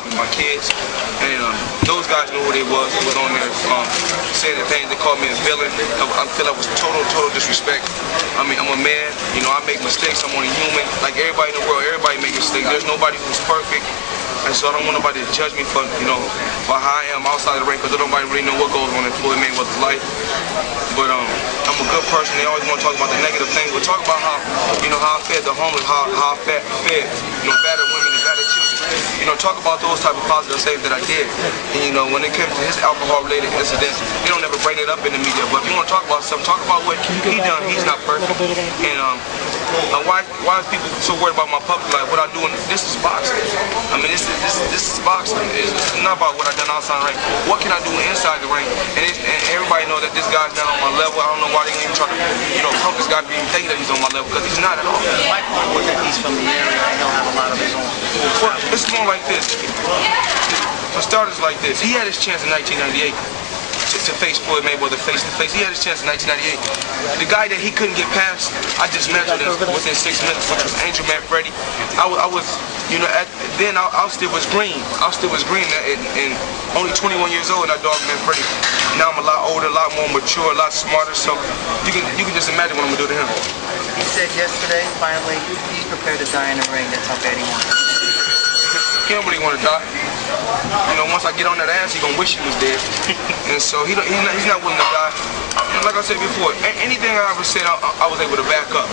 mother, my kids, and those guys knew who they was. Who was on there saying the things. They called me a villain. I feel that was total disrespect. I mean, I'm a man. You know, I make mistakes. I'm only human. Like everybody in the world, everybody makes mistakes. There's nobody who's perfect. And so I don't want nobody to judge me for, you know, for how I am outside of the ring, because nobody really know what goes on in Floyd Mayweather's life. But I'm a good person. They always want to talk about the negative things, but talk about how, you know, how I fed the homeless, how I fed, you know, battered women and battered children. You know, talk about those type of positive things that I did. And, you know, when it comes to his alcohol-related incidents, they don't ever bring it up in the media. But if you want to talk about something, talk about what he done. He's not perfect. And why is people so worried about my public life? What I do? This is boxing. I mean, this is boxing. It's not about what I done outside the ring. What can I do inside the ring? And everybody know that this guy's not on my level. I don't know why they even try to, you know, pump this guy being thinking that he's on my level, because he's not at all. Michael was that he's from the area and he'll have a lot of his own. Well, it's more like this. For starters, like this. He had his chance in 1998. To face Floyd Mayweather face to face. He had his chance in 1998. The guy that he couldn't get past, I dismantled him within 6 minutes, which was Angel Man Freddy. I was, you know, then I still was green. I still was green and only 21 years old, and I dogged Man Freddy. Now I'm a lot older, a lot more mature, a lot smarter, so you can just imagine what I'm gonna do to him. He said yesterday, finally, he's prepared to die in the ring. That's how bad he wants it. He don't really want to die. You know, once I get on that ass, he gonna wish he was dead. And so he's not willing to die. And like I said before, anything I ever said, I was able to back up.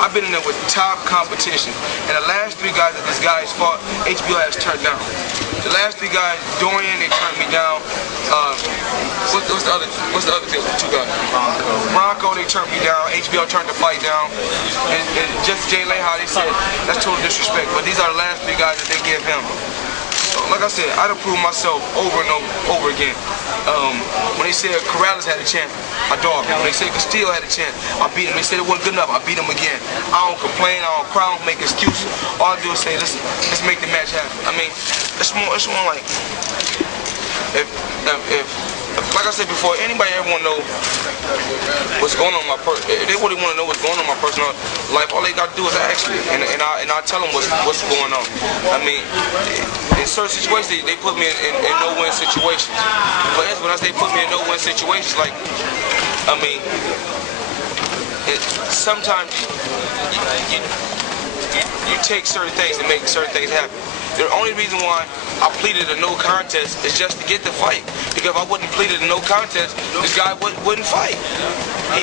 I've been in there with top competition. And the last 3 guys that this guy has fought, HBO has turned down. The last 3 guys, Dorian, they turned me down. What's the other 2 guys? Bronco, they turned me down. HBO turned the fight down. And just Jay Leha, they said that's total disrespect. But these are the last 3 guys that they give him. So, like I said, I done proved myself over and over again. When they said Corrales had a chance, I dogged him. When they said Castillo had a chance, I beat him. They said it wasn't good enough, I beat him again. I don't complain, I don't cry, I don't make excuses. All I do is say, listen, let's make the match happen. I mean, it's more like, if like I said before, anybody ever want to know what's going on in my if they really want to know what's going on in my personal life, all they got to do is ask me, and I tell them what's going on. I mean, in certain situations, they put me in no-win situations. For instance, when I say put me in no-win situations, like, I mean, sometimes you take certain things and make certain things happen. The only reason why I pleaded a no contest is just to get the fight. Because if I wouldn't pleaded a no contest, this guy wouldn't fight.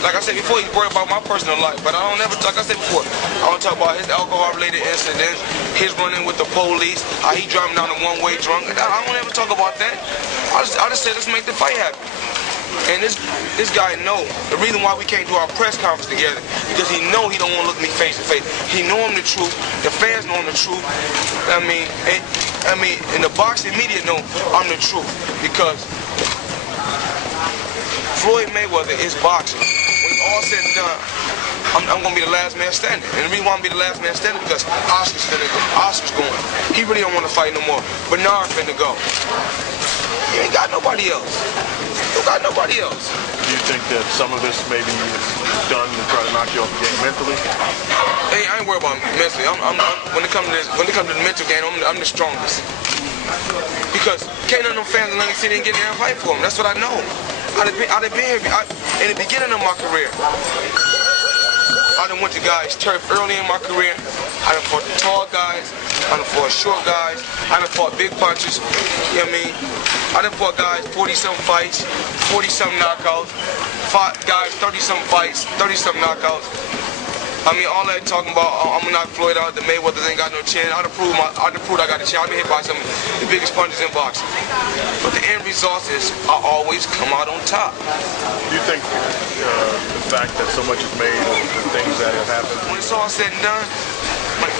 Like I said before, he's worried about my personal life. But I don't ever, like I said before, I don't talk about his alcohol-related incidents, his running with the police, how he driving down a one-way drunk. I don't ever talk about that. I just say, let's make the fight happen. And this guy know the reason why we can't do our press conference together, because he know he don't want to look me face to face. He know I'm the truth. The fans know I'm the truth. I mean, and the boxing media know I'm the truth, because Floyd Mayweather is boxing. When it's all said and done, I'm gonna be the last man standing. And the reason why I'm gonna be the last man standing is because Oscar's going. He really don't want to fight no more. Bernard finna go. You ain't got nobody else. You got nobody else. Do you think that some of this maybe is done to try to knock you off the game mentally? Hey, I ain't worried about mentally. When it comes to the mental game, I'm the strongest. Because can't none of them fans in Atlantic City get in there and fight for him. That's what I know. I'd have been here in the beginning of my career. I done went to guys turf early in my career. I done fought the tall guys. I done fought short guys. I done fought big punches. You know what I mean? I done fought guys 40-something fights, 40-something knockouts. Fought guys 30-something fights, 30-something knockouts. I mean, all that talking about, I'm gonna knock Floyd out, the Mayweathers ain't got no chin. I done proved I got a chin. I've been hit by some of the biggest punches in boxing. But the end result is I always come out on top. Do you think the fact that so much is made of the things that have happened? When it's all said and done, when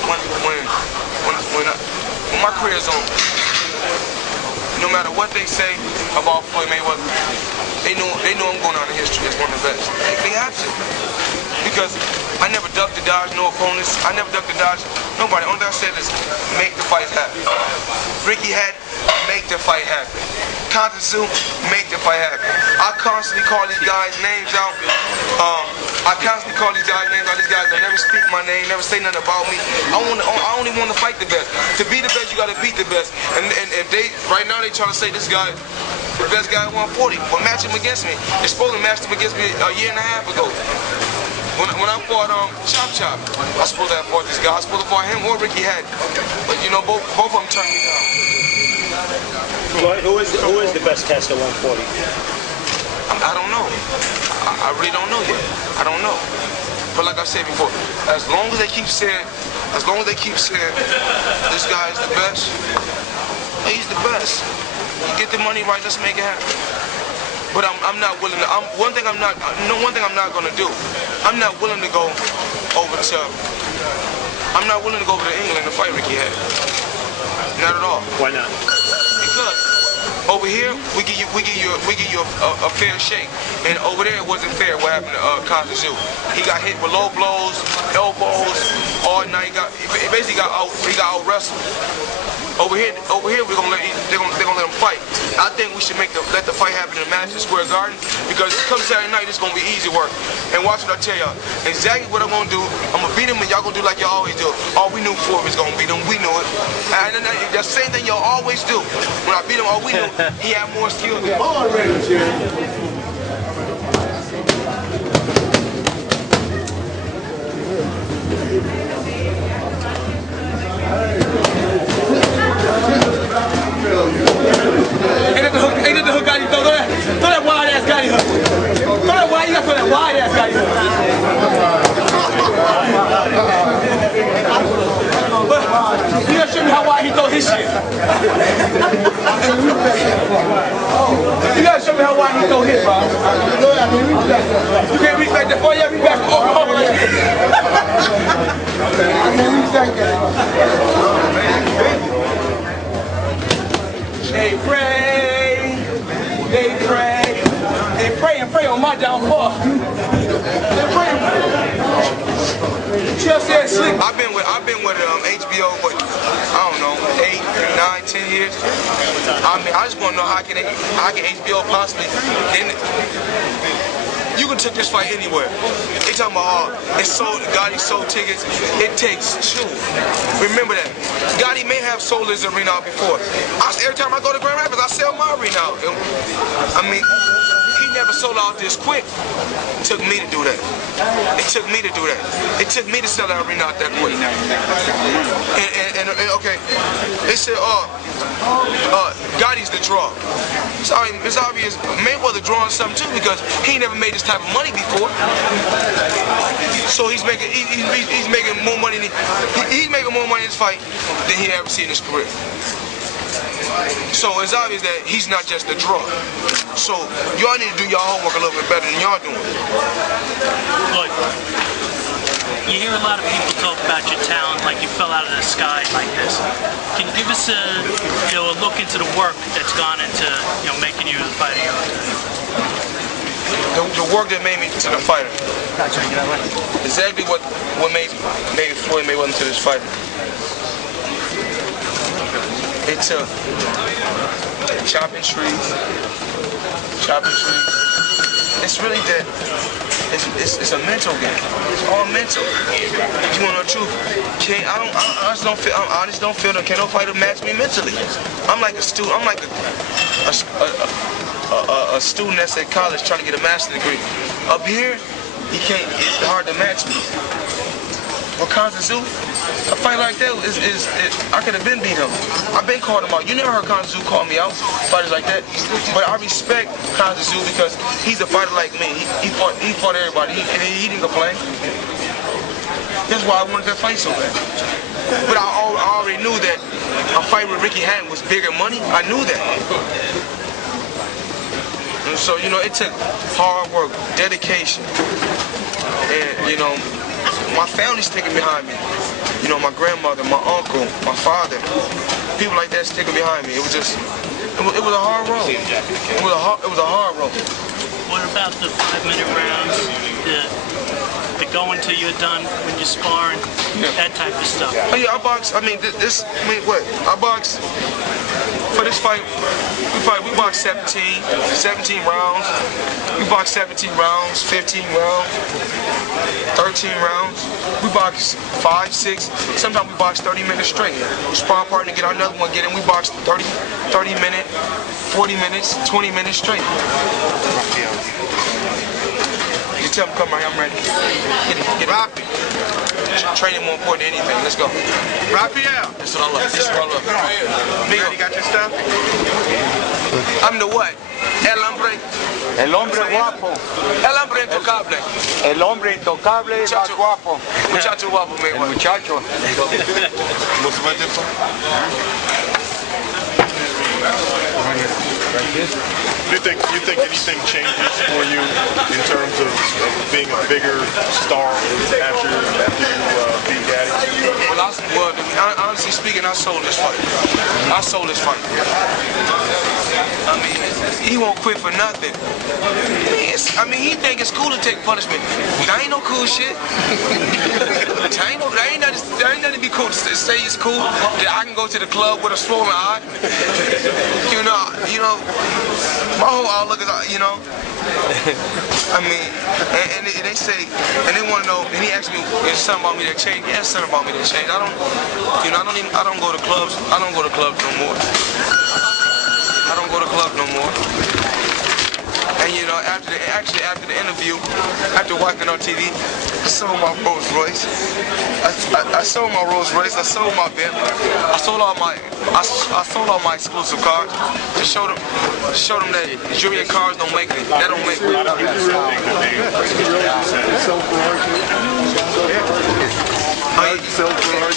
my career is over, no matter what they say about Floyd Mayweather, they know I'm going down in history as one of the best. They have to. Because I never ducked or dodged no opponents. I never ducked or dodged nobody. Only thing I said is make the fight happen. Ricky had make the fight happen. Constance Sue, make the fight happen. I constantly call these guys names out. I constantly call these guys names. All these guys don't never speak my name, never say nothing about me. I only want to fight the best. To be the best, you got to beat the best. And if they right now they trying to say this guy the best guy at 140, but match him against me. They're supposed to match him against me a year and a half ago. When I fought Chop, I was supposed to have fought this guy. I was supposed to fight him or Ricky Hatton. But you know, both of them turned me down. Floyd, who is the best test at 140? I don't know. I really don't know yet. I don't know. But like I said before, as long as they keep saying this guy is the best, he's the best. You get the money right, let's make it happen. But I'm not willing to. One thing I'm not gonna do. I'm not willing to go over to. I'm not willing to go over to England to fight Ricky Hatton. Not at all. Why not? Because over here we give you a fair shake, and over there it wasn't fair. What happened to Kazazu? He got hit with low blows, elbows all night. He basically got out wrestled. Over here they're gonna let him fight. I think we should let the fight happen in Madison Square Garden, because come Saturday night it's gonna be easy work. And watch what I tell y'all. Exactly what I'm gonna do. I'm gonna beat him, and y'all gonna do like y'all always do. All we knew Forbes was gonna beat him. We knew it. And the same thing y'all always do. When I beat him, all we knew he had more skill than Ain't the hook got you? Throw that wide ass got you hook. Throw that wide, you gotta throw that wide ass got you hook. But you gotta show me how wide he throw his shit. You gotta show me how wide he throw his, bro. You can't reach back that far, yeah, reach back. They pray on my downfall. They pray. Just said slick. I've been with HBO for I don't know 8, 9, 10 years. I mean, I just want to know how can HBO possibly. You can take this fight anywhere. They talking about Gotti sold tickets. It takes two. Remember that. Gotti may have sold his arena out before. Every time I go to Grand Rapids, I sell my arena out. I mean, he never sold out this quick. It took me to do that. It took me to do that. It took me to sell that arena out that quick. And okay, they said, Gotti's the draw. Sorry, it's obvious Mayweather drawing something too, because he never made this type of money before. So he's making more money in this fight than he ever seen in his career. So it's obvious that he's not just a draw. So y'all need to do y'all homework a little bit better than y'all doing. Look, you hear a lot of people talk about your talent like you fell out of the sky like this. Can you give us a look into the work that's gone into making you the fighter you are today? The work that made me to the fighter. Exactly what made Floyd Mayweather into this fighter. It took chopping trees. It's really that. It's a mental game. It's all mental. If you want to know the truth, I just don't feel that can no fighter match me mentally. I'm like a student. I'm like a student that's at college trying to get a master's degree. Up here, it's hard to match me. With Kazazu, a fight like that I could have been beat him. I've been called him out. You never heard Kazazu call me out, fighters like that. But I respect Kazazu because he's a fighter like me. He fought everybody. He didn't complain. That's why I wanted that fight so bad. But I already knew that a fight with Ricky Hatton was bigger money. I knew that. And so, it took hard work, dedication, and, my family's sticking behind me. My grandmother, my uncle, my father, people like that sticking behind me. It was a hard road. It was a hard road. What about the 5-minute rounds? The going till you're done when you're sparring, that type of stuff. Oh yeah, I box. I mean, I box for this This fight, we boxed 17 rounds. We boxed 17 rounds, 15 rounds, 13 rounds. We boxed 5, 6. Sometimes we boxed 30 minutes straight. Spar partner, get another one, get in. We boxed 30 minutes, 40 minutes, 20 minutes straight. You tell him come right here, I'm ready. Get it. Training more important than anything. Let's go. Raphael. This is what I love. This is what I love. You got your stuff? I'm the what? El hombre. El hombre guapo. El hombre intocable. El hombre intocable más guapo. Muchacho guapo, El Mayweather. muchacho. Do you think anything changes for you in terms of being a bigger star after you beat Daddy? Well, honestly speaking, I sold this fight. I sold this fight. I mean, he won't quit for nothing. I mean, he think it's cool to take punishment. That ain't no cool shit. That ain't nothing to be cool. To say it's cool that I can go to the club with a swollen eye. You know, my whole outlook is, you know. I mean, and they say, and they want to know. And he asked me, "Is something about me that changed?" Yeah, it's something about me that changed. I don't go to clubs. I don't go to clubs no more. I don't go to clubs no more. And you know, after the interview, after watching on TV, I sold my Rolls Royce. I sold my Rolls Royce. I sold my Bentley. I sold all my exclusive cars to show them that jewelry and cars don't make me. That don't make me.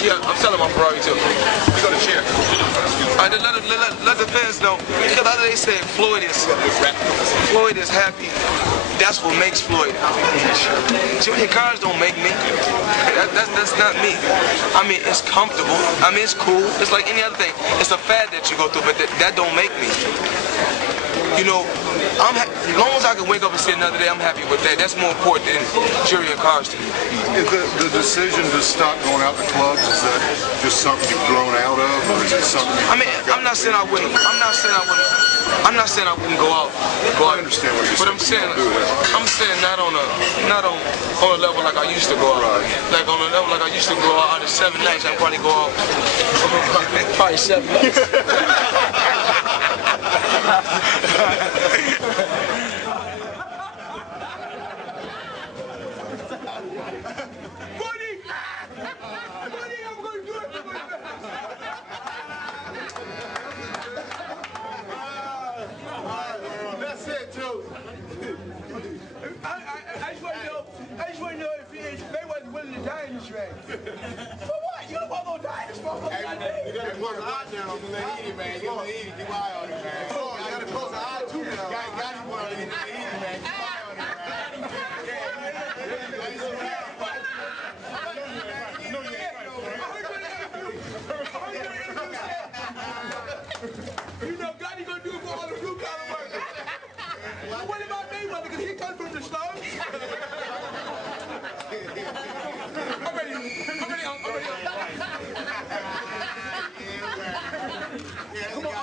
Yeah, I'm selling my Ferrari too. We got a share. Let the fans know. Because other they say Floyd is happy. That's what makes Floyd. Junior cars don't make me. That's not me. I mean, it's comfortable. I mean, it's cool. It's like any other thing. It's a fad that you go through, but that don't make me. You know, as long as I can wake up and see another day, I'm happy with that. That's more important than jewelry and cars to me. Is the decision to stop going out to clubs, is that just something you've grown out of, or is it something I mean, I'm not saying I wouldn't. I'm not saying I wouldn't go out. I understand what you're saying. But I'm saying not on a level like I used to go out. Like on a level like I used to go out of 7 nights, I probably go out probably 7 nights. That's it, too. I just want to know if Mayweather's willing to die in this race. For what? You don't want no die in this motherfucker. You got to close the eye down. You got to eat it, man. You got to eat it. Keep an eye on it, man. Oh, you got to close the eye, too, now. Got to want to eat it, man. Keep an eye on it, man. You know, Gotti gonna do it for all the blue collar workers. What about Mayweather? Because he comes from the slums. I'm ready. Come on, I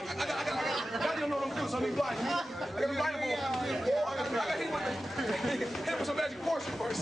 got no clues, so I'm blind. I got blind. Hit him with some magic portion first.